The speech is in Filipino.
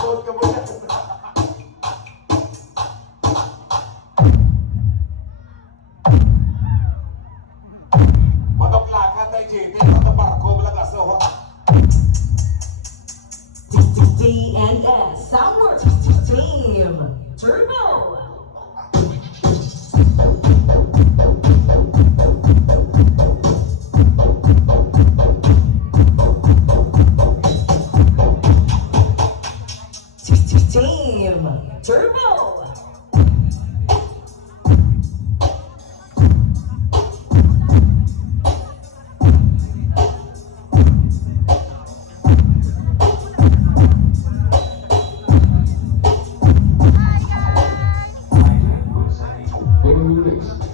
Load ka muna. Mataplakan tayo, JT. Mataparko, malakas na ho. D&S Soundworks Team Turbo. Team Turbo. Remix.